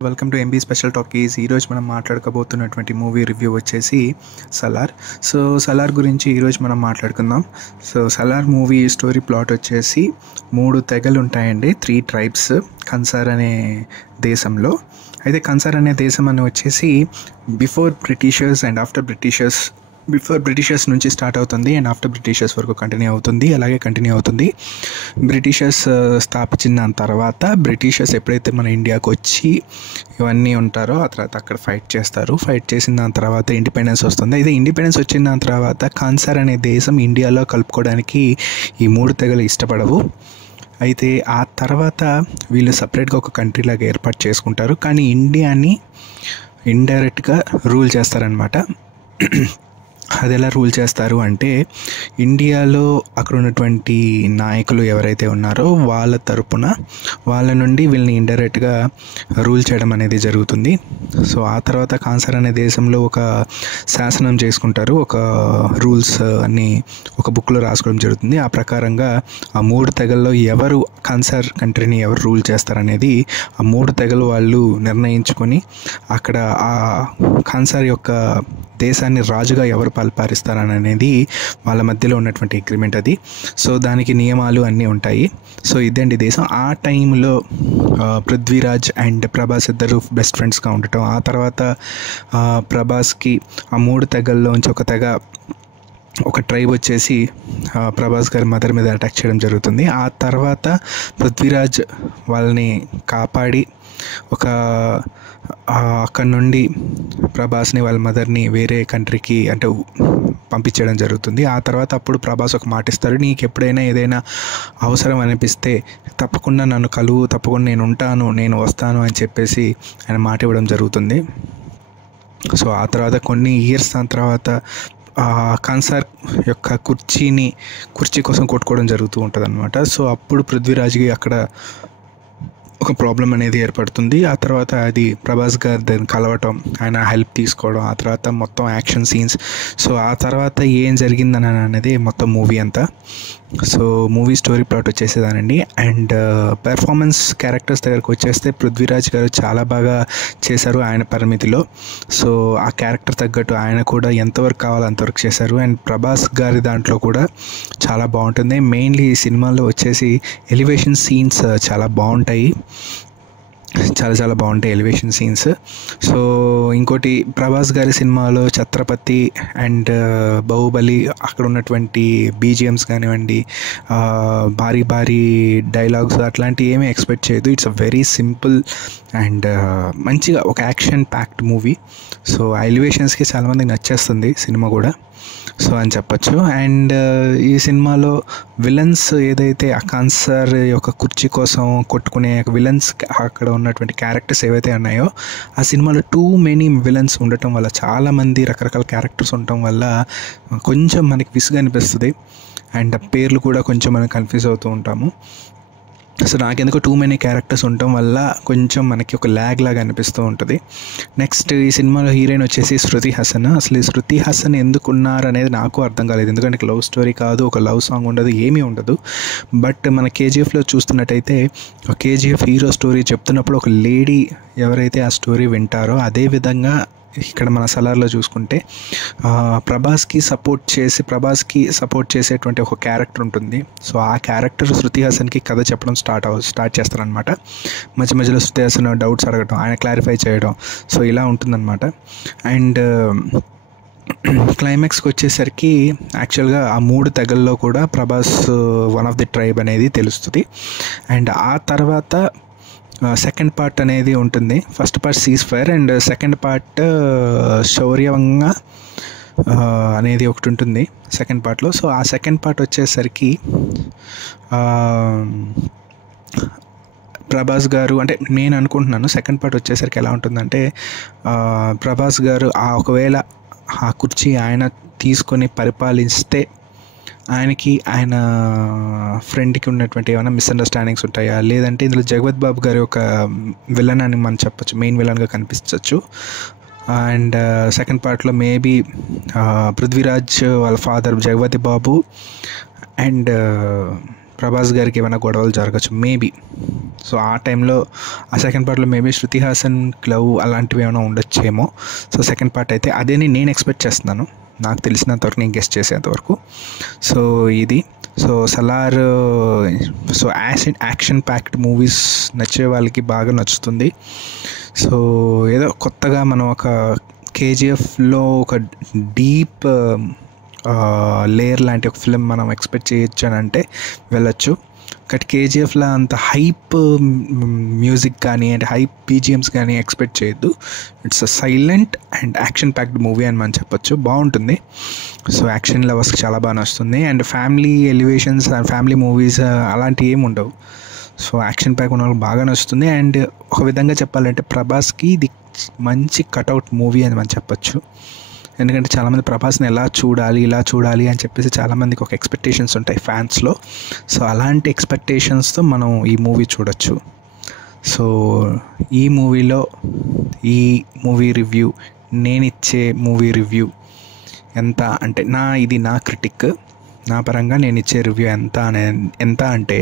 Welcome to MB special talkies. ఈరోజు మనం మాట్లాడుకోబోతున్నటువంటి movie review వచ్చేసి సలార్. సలార్ గురించి ఈరోజు మనం మాట్లాడుకుందాం. సలార్ మూవీ స్టోరీ ప్లాట్ వచ్చేసి 3 తెగలు ఉంటాయండి, 3 ట్రైబ్స్ కన్సార్ అనే దేశంలో. అయితే కన్సార్ అనే దేశం అని వచ్చేసి before Britishers and after Britishers, before Britishers నుంచి స్టార్ట్ అవుతుంది అండ్ ఆఫ్టర్ బ్రిటిషర్స్ వరకు కంటిన్యూ అవుతుంది. అలాగే కంటిన్యూ అవుతుంది. బ్రిటిషర్స్ స్థాపించిన తర్వాత బ్రిటిషర్స్ ఎప్పుడైతే మన ఇండియాకి వచ్చి ఇవన్నీ ఉంటారో ఆ తర్వాత అక్కడ ఫైట్ చేస్తారు. ఫైట్ చేసిన దాని తర్వాత ఇండిపెండెన్స్ వస్తుంది. అయితే ఇండిపెండెన్స్ వచ్చిన దాని తర్వాత కన్సార్ అనే దేశం ఇండియాలో కలుపుకోవడానికి ఈ 3 తెగలు ఇష్టపడవు. అయితే ఆ తర్వాత వీళ్ళు సపరేట్గా ఒక కంట్రీ లాగా ఏర్పాటు చేసుకుంటారు. కానీ ఇండియాని ఇండైరెక్ట్గా రూల్ చేస్తారనమాట. అది ఎలా రూల్ చేస్తారు అంటే, ఇండియాలో అక్కడ ఉన్నటువంటి నాయకులు ఎవరైతే ఉన్నారో వాళ్ళ తరపున వాళ్ళ నుండి వీళ్ళని ఇండైరెక్ట్గా రూల్ చేయడం అనేది జరుగుతుంది. సో ఆ తర్వాత కన్సార్ అనే దేశంలో ఒక శాసనం చేసుకుంటారు. ఒక రూల్స్ అన్నీ ఒక బుక్లో రాసుకోవడం జరుగుతుంది. ఆ ప్రకారంగా ఆ 3 తెగల్లో ఎవరు కన్సార్ కంట్రీని ఎవరు రూల్ చేస్తారనేది ఆ 3 తెగలు వాళ్ళు నిర్ణయించుకొని అక్కడ ఆ కన్సార్ యొక్క దేశాన్ని రాజుగా ఎవరు పరిపాలిస్తారని అనేది వాళ్ళ మధ్యలో ఉన్నటువంటి అగ్రిమెంట్ అది. సో దానికి నియమాలు అన్నీ ఉంటాయి. సో ఇదండి దేశం. ఆ టైంలో పృథ్వీరాజ్ అండ్ ప్రభాస్ ఇద్దరు బెస్ట్ ఫ్రెండ్స్గా ఉండటం, ఆ తర్వాత ప్రభాస్కి ఆ 3 తెగల్లోంచి ఒక ట్రైబ్ వచ్చేసి ప్రభాస్ గారి మదర్ మీద అటాక్ చేయడం జరుగుతుంది. ఆ తర్వాత పృథ్వీరాజ్ వాళ్ళని కాపాడి అక్కడ నుండి ప్రభాస్ని వాళ్ళ మదర్ని వేరే కంట్రీకి అంటే పంపించడం జరుగుతుంది. ఆ తర్వాత అప్పుడు ప్రభాస్ ఒక మాట ఇస్తాడు, నీకు ఎప్పుడైనా ఏదైనా అవసరం అనిపిస్తే తప్పకుండా నన్ను కలువు, తప్పకుండా నేను ఉంటాను, నేను వస్తాను అని చెప్పేసి ఆయన మాట ఇవ్వడం జరుగుతుంది. సో ఆ తర్వాత కొన్ని ఇయర్స్ దాని తర్వాత కన్సార్ యొక్క కుర్చీ కోసం కొట్టుకోవడం జరుగుతూ ఉంటుంది అనమాట. సో అప్పుడు పృథ్వీరాజ్కి అక్కడ ఒక ప్రాబ్లం అనేది ఏర్పడుతుంది. ఆ తర్వాత అది ప్రభాస్ గారు దాన్ని కలవటం, ఆయన హెల్ప్ తీసుకోవడం, ఆ తర్వాత మొత్తం యాక్షన్ సీన్స్. సో ఆ తర్వాత ఏం జరిగిందని అనేది మొత్తం మూవీ అంతా. సో మూవీ స్టోరీ ప్లాట్ వచ్చేసేదానండి. అండ్ పెర్ఫార్మెన్స్ క్యారెక్టర్స్ దగ్గరకు వచ్చేస్తే పృథ్వీరాజ్ గారు చాలా బాగా చేశారు ఆయన పరిమితిలో. సో ఆ క్యారెక్టర్ తగ్గట్టు ఆయన కూడా ఎంతవరకు కావాలో అంతవరకు చేశారు. అండ్ ప్రభాస్ గారి దాంట్లో కూడా చాలా బాగుంటుంది. మెయిన్లీ ఈ సినిమాలో వచ్చేసి ఎలివేషన్ సీన్స్ చాలా బాగుంటాయి, చాలా బాగుంటాయి ఎలివేషన్ సీన్స్. సో ఇంకోటి, ప్రభాస్ గారి సినిమాలో ఛత్రపతి అండ్ బాహుబలి అక్కడ ఉన్నటువంటి బీజిఎమ్స్ కానివ్వండి, భారీ డైలాగ్స్ అట్లాంటివి ఏమీ ఎక్స్పెక్ట్ చేయదు. It's a very simple and మంచిగా ఒక యాక్షన్ ప్యాక్డ్ మూవీ. సో ఆ ఎలివేషన్స్కి చాలామందికి నచ్చేస్తుంది సినిమా కూడా, సో అని చెప్పచ్చు. అండ్ ఈ సినిమాలో విలన్స్ ఏదైతే ఆ కన్సార్ యొక్క కుర్చీ కోసం కొట్టుకునే విలన్స్, అక్కడ ఉన్నటువంటి క్యారెక్టర్స్ ఏవైతే ఉన్నాయో ఆ సినిమాలో టూ మెనీ విలన్స్ ఉండటం వల్ల, చాలామంది రకరకాల క్యారెక్టర్స్ ఉండటం వల్ల కొంచెం మనకి విసుగు అనిపిస్తుంది. అండ్ పేర్లు కూడా కొంచెం మనం కన్ఫ్యూజ్ అవుతూ ఉంటాము. సో నాకెందుకు టూ మెనీ క్యారెక్టర్స్ ఉండటం వల్ల కొంచెం మనకి ఒక ల్యాగ్ లాగా అనిపిస్తూ ఉంటుంది. నెక్స్ట్ ఈ సినిమాలో హీరోయిన్ వచ్చేసి శృతి హాసన్. అసలు ఈ శృతి హాసన్ ఎందుకు ఉన్నారు అనేది నాకు అర్థం కాలేదు. ఎందుకంటే లవ్ స్టోరీ కాదు, ఒక లవ్ సాంగ్ ఉండదు, ఏమీ ఉండదు. బట్ మన కేజీఎఫ్లో చూస్తున్నట్టయితే కేజీఎఫ్ హీరో స్టోరీ చెప్తున్నప్పుడు ఒక లేడీ ఎవరైతే ఆ స్టోరీ వింటారో, అదేవిధంగా ఇక్కడ మన సలార్లో చూసుకుంటే ప్రభాస్కి సపోర్ట్ చేసేటువంటి ఒక క్యారెక్టర్ ఉంటుంది. సో ఆ క్యారెక్టర్ శృతి హాసన్కి కథ చెప్పడం స్టార్ట్ చేస్తారనమాట. మధ్యలో శృతి హాసన్ డౌట్స్ అడగటం, ఆయన క్లారిఫై చేయడం, సో ఇలా ఉంటుందన్నమాట. అండ్ క్లైమాక్స్కి వచ్చేసరికి యాక్చువల్గా ఆ 3 తెగల్లో కూడా Prabhas one of the tribe అనేది తెలుస్తుంది. అండ్ ఆ తర్వాత సెకండ్ పార్ట్ అనేది ఉంటుంది. First part ceasefire and second part శౌర్యంగా అనేది ఒకటి ఉంటుంది సెకండ్ పార్ట్లో. సో ఆ సెకండ్ పార్ట్ వచ్చేసరికి ప్రభాస్ గారు, అంటే నేను అనుకుంటున్నాను సెకండ్ పార్ట్ వచ్చేసరికి ఎలా ఉంటుందంటే, ప్రభాస్ గారు ఒకవేళ ఆ కుర్చీ ఆయన తీసుకొని పరిపాలిస్తే ఆయన ఫ్రెండ్కి ఉన్నటువంటి ఏమైనా మిస్అండర్స్టాండింగ్స్ ఉంటాయా, లేదంటే ఇందులో జగపతి బాబు గారి ఒక విలన్ అని మనం చెప్పచ్చు, మెయిన్ విలన్గా కనిపించవచ్చు. అండ్ సెకండ్ పార్ట్లో మేబీ పృథ్వీరాజ్ వాళ్ళ father Jagapathi Babu and Prabhas గారికి ఏమైనా గొడవలు జరగచ్చు మేబీ. సో ఆ టైంలో ఆ సెకండ్ పార్ట్లో మేబీ శృతి హాసన్ లవ్ అలాంటివి ఏమైనా ఉండొచ్చేమో. సో సెకండ్ పార్ట్ అయితే అదేని నేను ఎక్స్పెక్ట్ చేస్తున్నాను, నాకు తెలిసినంతవరకు, నేను గెస్ట్ చేసేంతవరకు. సో ఇది so Salaar, so action packed movies నచ్చే వాళ్ళకి బాగా నచ్చుతుంది. సో ఏదో కొత్తగా మనం ఒక కేజీఎఫ్లో ఒక డీప్ లేయర్ లాంటి ఒక ఫిలిం మనం ఎక్స్పెక్ట్ చేయొచ్చు అని అంటే వెళ్ళొచ్చు. బట్ కేజీఎఫ్లో అంత హైప్ మ్యూజిక్ కానీ అంటే హైప్ బీజిఎమ్స్ కానీ ఎక్స్పెక్ట్ చేయొద్దు. It's a silent and action packed movie అని మనం చెప్పొచ్చు. బాగుంటుంది. సో యాక్షన్ లవర్స్కి చాలా బాగా నచ్చుతుంది. And family elevations and family movies అలాంటివి ఏమి ఉండవు. సో యాక్షన్ ప్యాక్ ఉన్న వాళ్ళకి బాగా నచ్చుతుంది. అండ్ ఒక విధంగా చెప్పాలంటే ప్రభాస్కి ఇది మంచి కటౌట్ మూవీ అని మనం చెప్పొచ్చు. ఎందుకంటే చాలామంది ప్రభాస్ని ఎలా చూడాలి, ఇలా చూడాలి అని చెప్పేసి చాలామందికి ఒక ఎక్స్పెక్టేషన్స్ ఉంటాయి ఫ్యాన్స్లో. సో అలాంటి ఎక్స్పెక్టేషన్స్తో మనం ఈ మూవీ చూడొచ్చు. సో ఈ మూవీలో ఈ మూవీ రివ్యూ, నేనిచ్చే మూవీ రివ్యూ ఎంత అంటే ఇది నా క్రిటిక్, నా పరంగా నేను ఇచ్చే రివ్యూ ఎంత అంటే